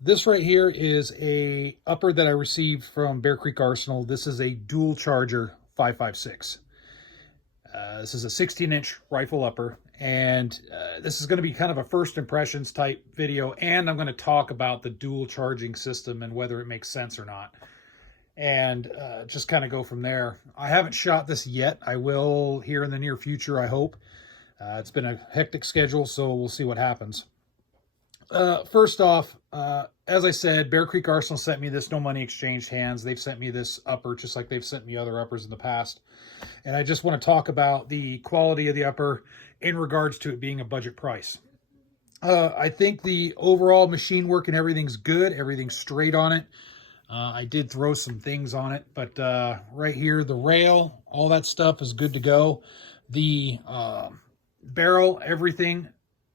This right here is a upper that I received from Bear Creek Arsenal. This is a dual charger 5.56. This is a 16-inch rifle upper, and this is going to be kind of a first impressions type video, and I'm going to talk about the dual charging system and whether it makes sense or not, and just kind of go from there. I haven't shot this yet. I will here in the near future, I hope. It's been a hectic schedule, so we'll see what happens. First off, as I said, Bear Creek Arsenal sent me this, no money exchanged hands. They've sent me this upper just like they've sent me other uppers in the past. And I just want to talk about the quality of the upper in regards to it being a budget price. I think the overall machine work and everything's good. Everything's straight on it. I did throw some things on it, but right here, the rail, all that stuff is good to go. The barrel, everything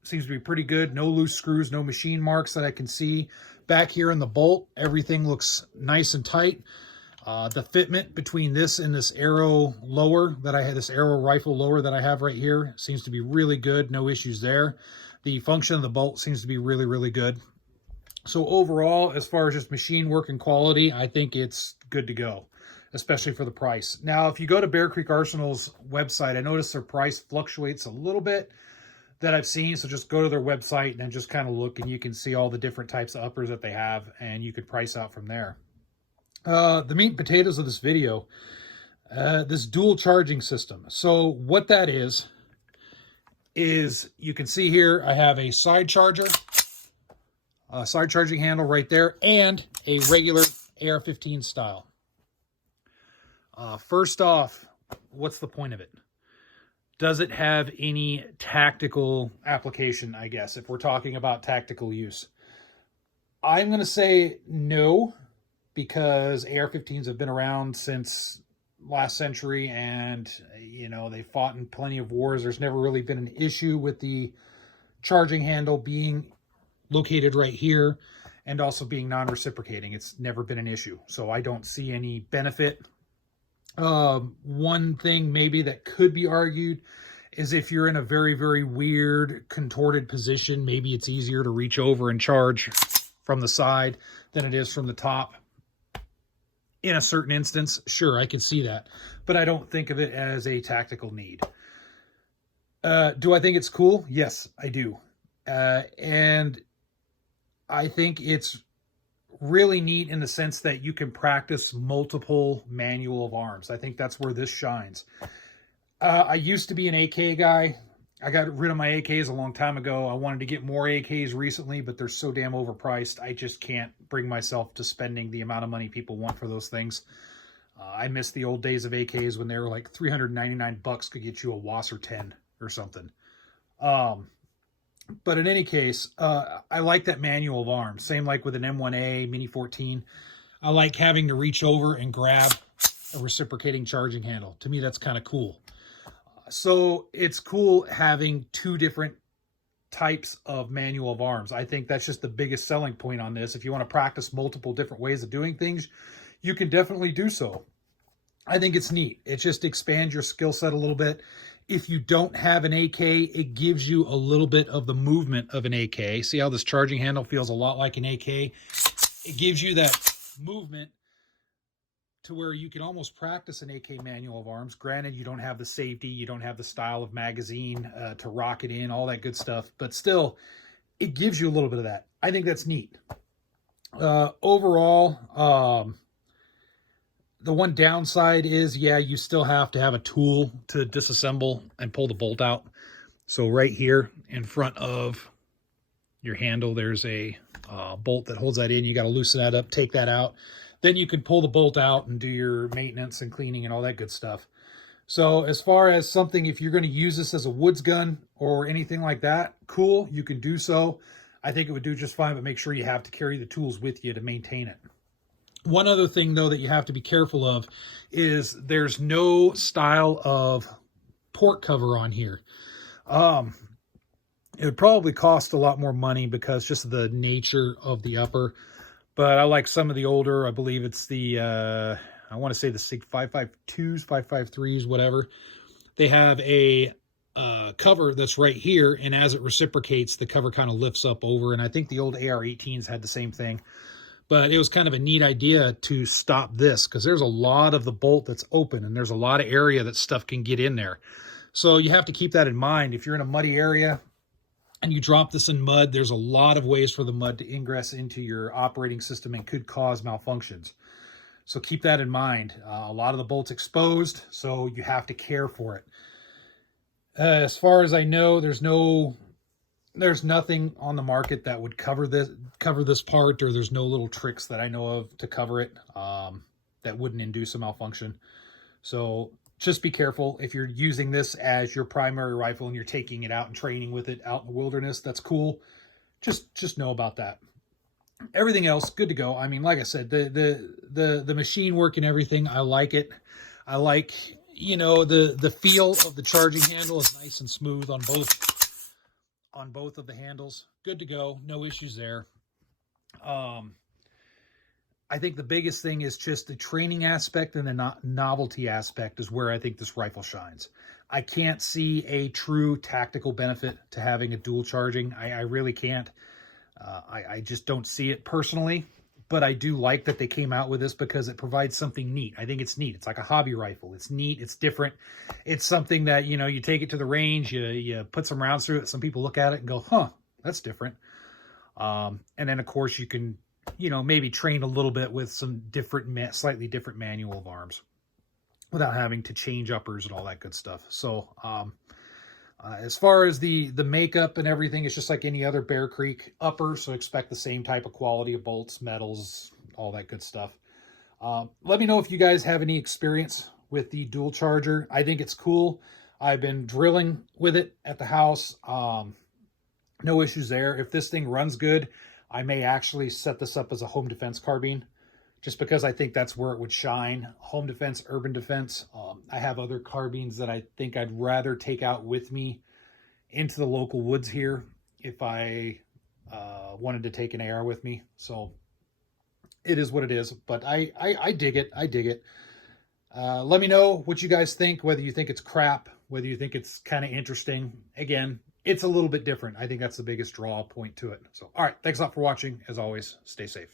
seems to be pretty good. No loose screws, no machine marks that I can see. Back here in the bolt, everything looks nice and tight. The fitment between this and this arrow lower that I had, this arrow rifle lower that I have right here, seems to be really good. No issues there. The function of the bolt seems to be really, really good. So overall, as far as just machine work and quality, I think it's good to go, especially for the price. Now, if you go to Bear Creek Arsenal's website, I notice their price fluctuates a little bit that I've seen. So just go to their website and then just kind of look, and you can see all the different types of uppers that they have, and you could price out from there. The meat and potatoes of this video, this dual charging system. So what that is you can see here, I have a side charger, a side charging handle right there, and a regular AR-15 style. First off, what's the point of it? Does it have any tactical application, I guess, if we're talking about tactical use? I'm going to say no, because AR-15s have been around since last century, and, you know, they fought in plenty of wars. There's never really been an issue with the charging handle being located right here and also being non-reciprocating. It's never been an issue, so I don't see any benefit. One thing maybe that could be argued is if you're in a very, very weird contorted position, maybe it's easier to reach over and charge from the side than it is from the top. In a certain instance, sure, I can see that, but I don't think of it as a tactical need. Do I think it's cool? Yes, I do. And I think it's really neat in the sense that you can practice multiple manual of arms. I think that's where this shines. I used to be an AK guy. I got rid of my AKs a long time ago. I wanted to get more AKs recently, but they're so damn overpriced. I just can't bring myself to spending the amount of money people want for those things. I miss the old days of AKs when they were like $399 could get you a Wasser 10 or something. But in any case, I like that manual of arms. Same like with an M1A Mini 14. I like having to reach over and grab a reciprocating charging handle. To me, that's kind of cool. So it's cool having two different types of manual of arms. I think that's just the biggest selling point on this. If you want to practice multiple different ways of doing things, you can definitely do so. I think it's neat. It just expands your skill set a little bit. If you don't have an AK, it gives you a little bit of the movement of an AK. See how this charging handle feels a lot like an AK? It gives you that movement to where you can almost practice an AK manual of arms. Granted, you don't have the safety, you don't have the style of magazine to rock it in, all that good stuff, but still, it gives you a little bit of that. I think that's neat. Overall, the one downside is, yeah, you still have to have a tool to disassemble and pull the bolt out. So right here in front of your handle, there's a bolt that holds that in. You got to loosen that up, take that out. Then you can pull the bolt out and do your maintenance and cleaning and all that good stuff. So as far as something, if you're going to use this as a woods gun or anything like that, cool, you can do so. I think it would do just fine, but make sure you have to carry the tools with you to maintain it. One other thing, though, that you have to be careful of is there's no style of port cover on here. It would probably cost a lot more money because just the nature of the upper. But I like some of the older, I believe it's the, I want to say the SIG 552s, 553s, whatever. They have a cover that's right here, and as it reciprocates, the cover kind of lifts up over, and I think the old AR-18s had the same thing. But it was kind of a neat idea to stop this, because there's a lot of the bolt that's open, and there's a lot of area that stuff can get in there. So you have to keep that in mind. If you're in a muddy area and you drop this in mud, there's a lot of ways for the mud to ingress into your operating system and could cause malfunctions. So keep that in mind. A lot of the bolt's exposed, so you have to care for it. As far as I know, there's nothing on the market that would cover this part, or there's no little tricks that I know of to cover it that wouldn't induce a malfunction. So just be careful. If you're using this as your primary rifle and you're taking it out and training with it out in the wilderness, that's cool. Just know about that. Everything else, good to go. I mean, like I said, the machine work and everything, I like it. I like, you know, the feel of the charging handle is nice and smooth on both of the handles. Good to go. No issues there. I think the biggest thing is just the training aspect, and the novelty aspect is where I think this rifle shines. I can't see a true tactical benefit to having a dual charging. I really can't. I just don't see it personally, but I do like that they came out with this because it provides something neat. I think it's neat. It's like a hobby rifle. It's neat. It's different. It's something that, you know, you take it to the range, you put some rounds through it. Some people look at it and go, huh, that's different. And then of course you can, you know, maybe train a little bit with some different, slightly different manual of arms without having to change uppers and all that good stuff. So, as far as the makeup and everything, it's just like any other Bear Creek upper, so expect the same type of quality of bolts, metals, all that good stuff. Let me know if you guys have any experience with the dual charger. I think it's cool. I've been drilling with it at the house. No issues there. If this thing runs good, I may actually set this up as a home defense carbine, just because I think that's where it would shine. Home defense, urban defense. I have other carbines that I think I'd rather take out with me into the local woods here if I wanted to take an AR with me. So it is what it is, but I dig it. I dig it. Let me know what you guys think, whether you think it's crap, whether you think it's kind of interesting. Again, it's a little bit different. I think that's the biggest draw point to it. So, all right. Thanks a lot for watching. As always, stay safe.